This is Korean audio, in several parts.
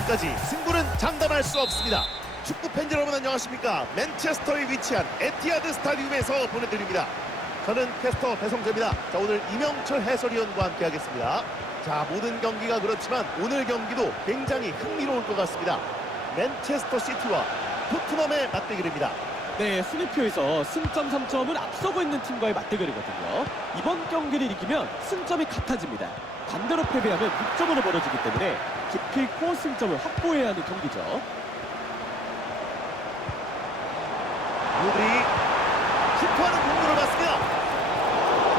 전까지 승부는 장담할 수 없습니다. 축구 팬 여러분 안녕하십니까? 맨체스터에 위치한 에티하드 스타디움에서 보내드립니다. 저는 캐스터 배성재입니다. 자 오늘 이명철 해설위원과 함께 하겠습니다. 자 모든 경기가 그렇지만 오늘 경기도 굉장히 흥미로울 것 같습니다. 맨체스터 시티와 토트넘의 맞대결입니다. 네, 순위표에서 승점 3점을 앞서고 있는 팀과의 맞대결이거든요. 이번 경기를 이기면 승점이 같아집니다. 반대로 패배하면 6점으로 벌어지기 때문에 기필코 승점을 확보해야 하는 경기죠. 우리 슈퍼하는 공구를 받습니다.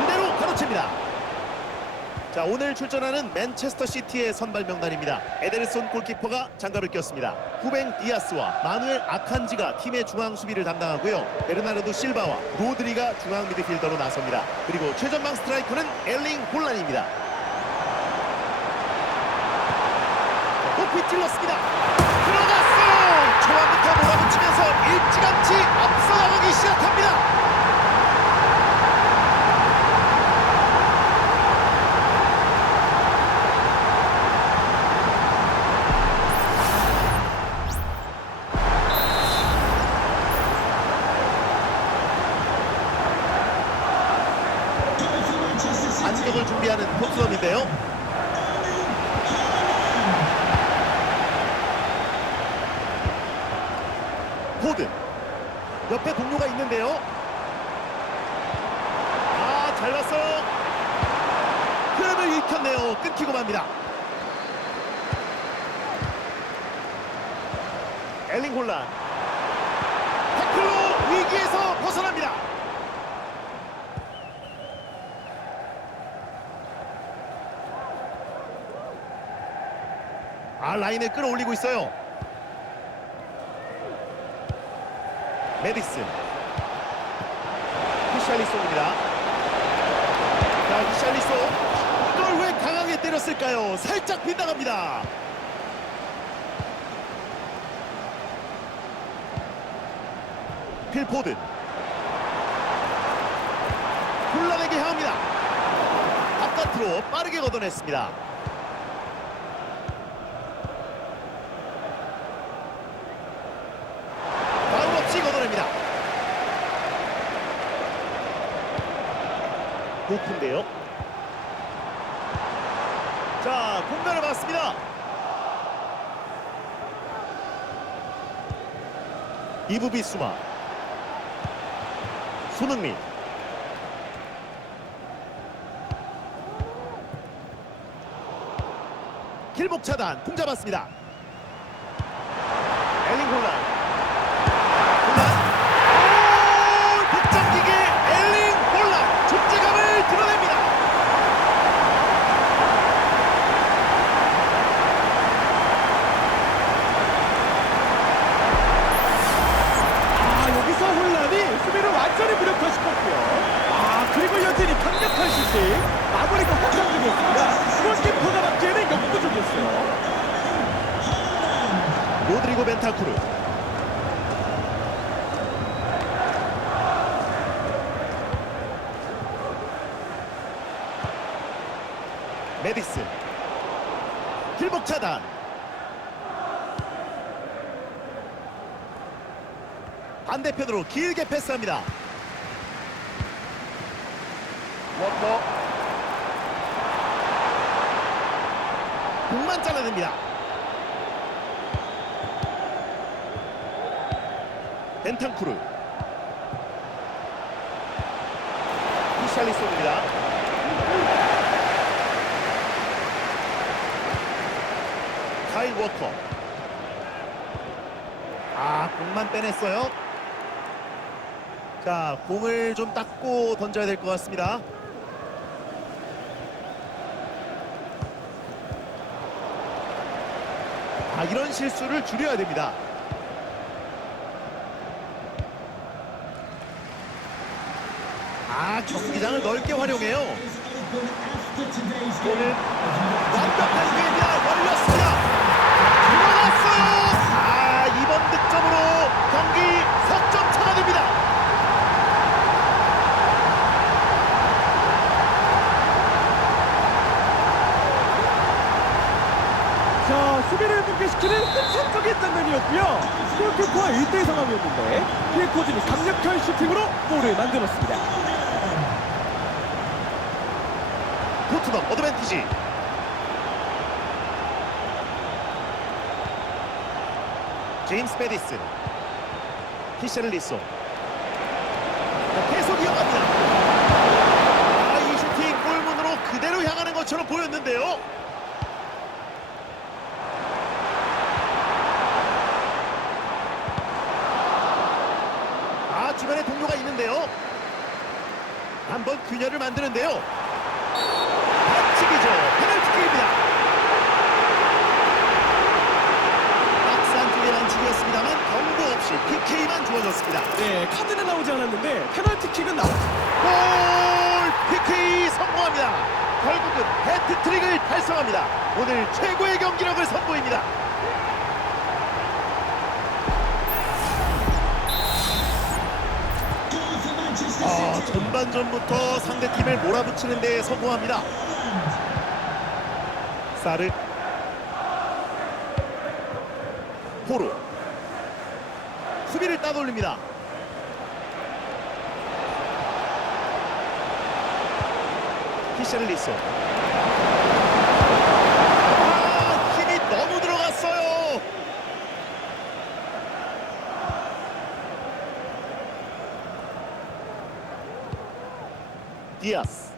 그대로 가로챕니다. 자 오늘 출전하는 맨체스터 시티의 선발 명단입니다. 에데르손 골키퍼가 장갑을 꼈습니다. 후뱅 디아스와 마누엘 아칸지가 팀의 중앙 수비를 담당하고요. 베르나르도 실바와 로드리가 중앙 미드필더로 나섭니다. 그리고 최전방 스트라이커는 엘링 홀란입니다. 높이 찔렀습니다. 들어갔어! 초반부터 몰아붙이면서 일찌감치 앞서 나가기 시작합니다. 반격을 준비하는 토트넘인데요. 포드 옆에 동료가 있는데요. 아, 잘 봤어요. 흐름을 읽혔네요. 끊기고 맙니다. 엘링 홀란. 태클로 위기에서 벗어납니다. 아, 라인을 끌어올리고 있어요. 메디슨. 히샬리송입니다. 자 히샬리송 이걸 왜 강하게 때렸을까요? 살짝 빗나갑니다. 필포드 혼란에게 향합니다. 바깥으로 빠르게 걷어냈습니다 마음 없이 걷어냅니다. 높은데요. 자, 공간을 봤습니다. 이부비 수마. 손흥민. 길목 차단, 공 잡았습니다. 엘링 홀란. 슛이 마무리가 환상적이었습니다. 골키퍼가 막기에는 역부족이었어요. 로드리고 벤타쿠르. 메디슨. 길목 차단. 반대편으로 길게 패스합니다. 워커. 공만 잘라냅니다. 벤탄쿠르. 히샬리송입니다. 카일 워커. 아 공만 빼냈어요. 자 공을 좀 닦고 던져야 될 것 같습니다 아 이런 실수를 줄여야 됩니다 아 경기장을 넓게 활용해요. 골은 완벽한 기회입니다. 열렸습니다. 들어갔어요. 아 이번 득점으로 경기 석점 차가 됩니다. 자, 수비 승리를 붕괴시키는 환상적인 장면이었고요. 골키퍼와 1대1 상황이었는데 필코진이 강력한 슈팅으로 골을 만들었습니다. 어드밴티지. 제임스 베디슨 히샤를리소. 자, 계속 이어갑니다. 아, 이 슈팅 골문으로 그대로 향하는 것처럼 보였는데요. 아 주변에 동료가 있는데요. 한번 균열을 만드는데요 반칙이죠. 페널티킥입니다. 박스 안쪽의 반칙이었습니다만 경고 없이 PK 만 주어졌습니다. 네, 카드는 나오지 않았는데 페널티킥은 나왔습니다. 골! PK 성공합니다. 결국은 해트트릭을 달성합니다. 오늘 최고의 경기력을 선보입니다. 아, 전반전부터 상대팀을 몰아붙이는 데 성공합니다. 사르 포로 수비를 따돌립니다. 히샬리소 아, 힘이 너무 들어갔어요. 디아스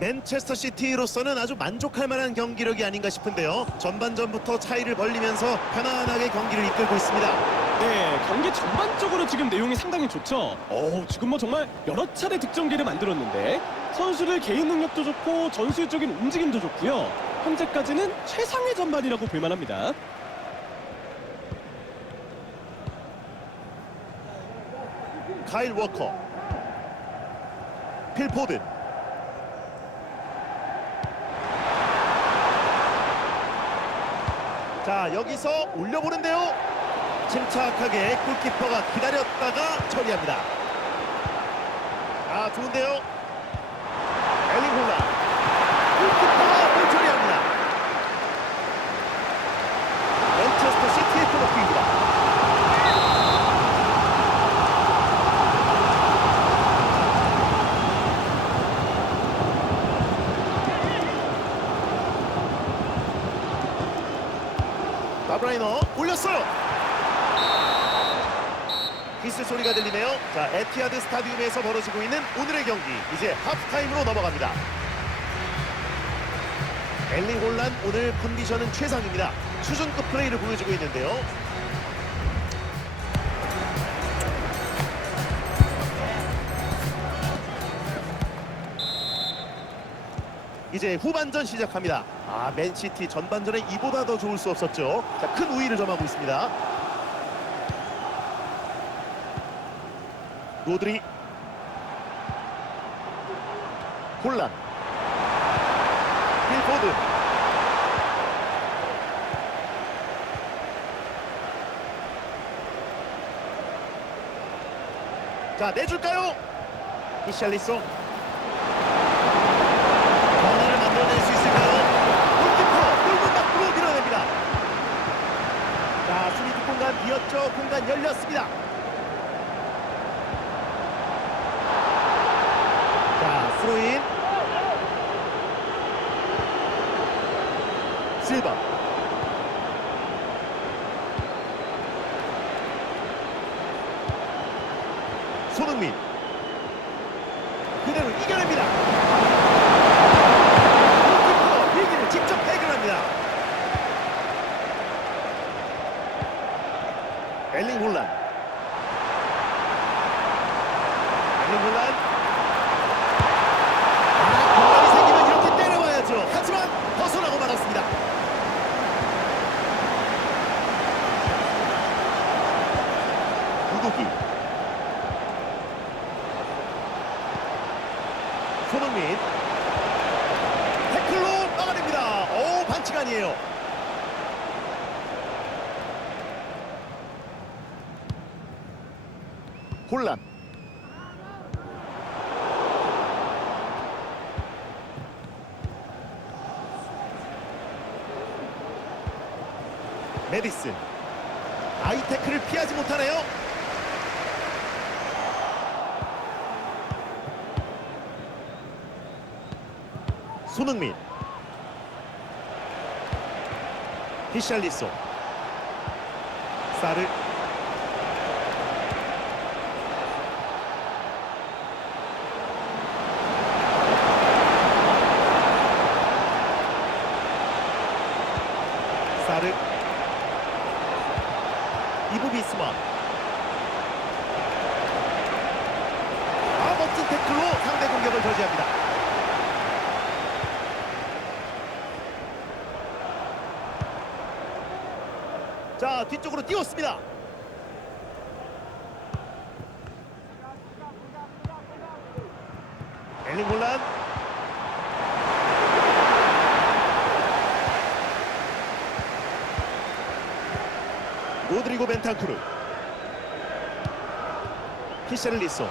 맨체스터 시티로서는 아주 만족할 만한 경기력이 아닌가 싶은데요. 전반전부터 차이를 벌리면서 편안하게 경기를 이끌고 있습니다. 네, 경기 전반적으로 지금 내용이 상당히 좋죠. 어, 지금 뭐 정말 여러 차례 득점기를 만들었는데 선수들 개인 능력도 좋고 전술적인 움직임도 좋고요. 현재까지는 최상의 전반이라고 볼 만합니다. 카일 워커 필포든 자 여기서 올려보는데요. 침착하게 골키퍼가 기다렸다가 처리합니다. 아 좋은데요? 엘링 홀라 골키퍼가 볼 처리합니다 맨체스터 시티의 코너킥입니다 마 브라이너 올렸어요. 히스 소리가 들리네요. 자, 에티하드 스타디움에서 벌어지고 있는 오늘의 경기 이제 하프타임으로 넘어갑니다. 엘링 혼란 오늘 컨디션은 최상입니다. 수준급 플레이를 보여주고 있는데요. 이제 후반전 시작합니다. 아, 맨시티 전반전에 이보다 더 좋을 수 없었죠. 자, 큰 우위를 점하고 있습니다. 로드리 홀란 필포드 자 내줄까요? 히샬리송 비었죠. 공간 열렸습니다. 자 스로인 실바 손흥민 그대로 이겨냅니다. 골키퍼 위기를 직접 해결합니다. 엘링 홀란. 엘링 홀란. 아, 공간이 생기면 이렇게 때려봐야죠. 하지만 벗어나고 말았습니다. 누구기. 손흥민. 태클로 막아냅니다. 오 반칙 아니에요. 혼란. 메디슨. 아이테크를 피하지 못하네요. 손흥민. 히샬리소 사르. 사르 비스마 아 멋진 태클로 상대 공격을 저지합니다. 자 뒤쪽으로 띄웠습니다. 엘링 혼란 로드리고 벤탄쿠르. 히샤를리소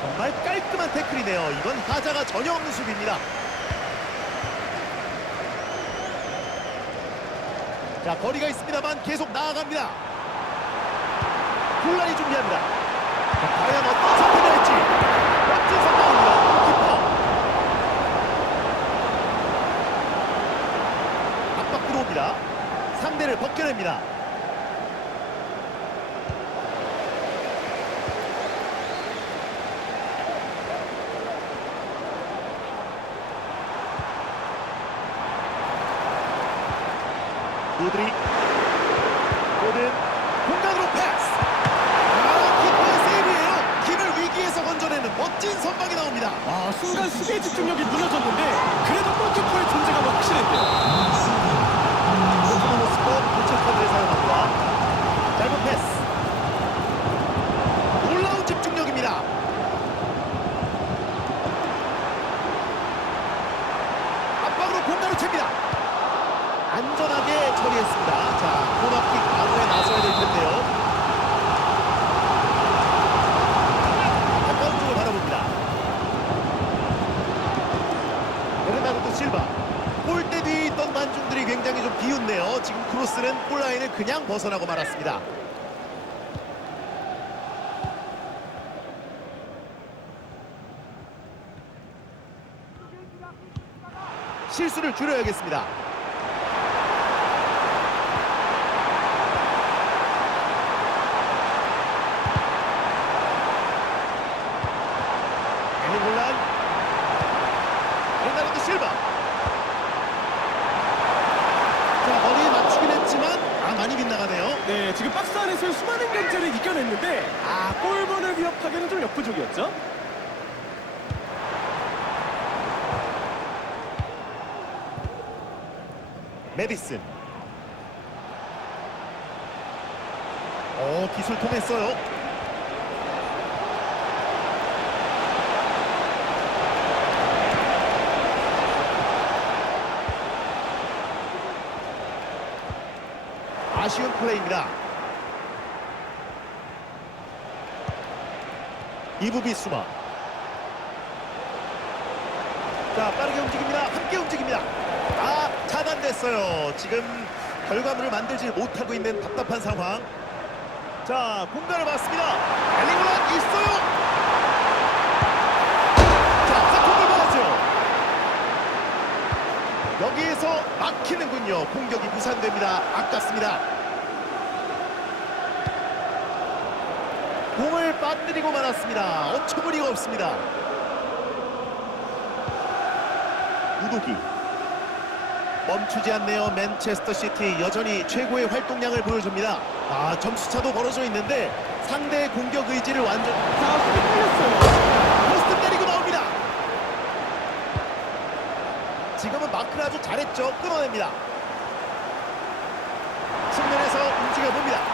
정말 깔끔한 태클이네요. 이건 하자가 전혀 없는 수비입니다. 자 거리가 있습니다만 계속 나아갑니다. 혼란이 준비합니다. 자, 과연 어떤 선택을 할지. 멋진 선방입니다. 키퍼. 압박 들어옵니다. 상대를 벗겨냅니다 로드리. 로든 공간으로 패스. 아 키퍼의 세이브예요. 팀을 위기에서 건져내는 멋진 선방이 나옵니다. 아, 순간 수비의 집중력이 무너졌는데 그래도 골키퍼의 존재감은 확실했대요. 토트넘 스포 교체 카드를 사용합니다 짧은 패스 놀라운 집중력입니다 압박으로 공간을 챕니다 안전하게 처리했습니다 자 코너킥 방어에 나서야 될 텐데요 가까운 쪽을 바라봅니다 베르나르도 실바 골대 뒤에 있던 관중들이 굉장히 좀 비웃네요 지금 크로스는 골라인을 그냥 벗어나고 말았습니다. 실수를 줄여야겠습니다 엘링 골란 베르나르도 실바 자 머리에 맞추긴 했지만 아 많이 빗나가네요 네, 지금 박스 안에서의 수많은 이겨냈는데 아, 골문을 위협하기는 좀 역부족이었죠. 메디슨. 어 기술 통했어요. 아쉬운 플레이입니다 이부비 수마. 자 빠르게 움직입니다. 함께 움직입니다. 아 차단됐어요. 지금 결과물을 만들지 못하고 있는 답답한 상황. 자 공간을 봤습니다. 엘링홀란 있어요. 자 사건을 받았죠. 여기에서 막히는군요. 공격이 무산됩니다. 아깝습니다 공을 빠뜨리고 말았습니다. 어처구니가 없습니다. 우도기. 멈추지 않네요. 맨체스터 시티 여전히 최고의 활동량을 보여줍니다. 아 점수차도 벌어져 있는데 상대의 공격 의지를 완전 자, 수비 풀렸어요. 포스트 때리고 나옵니다. 지금은 마크를 아주 잘했죠. 끊어냅니다. 측면에서 움직여봅니다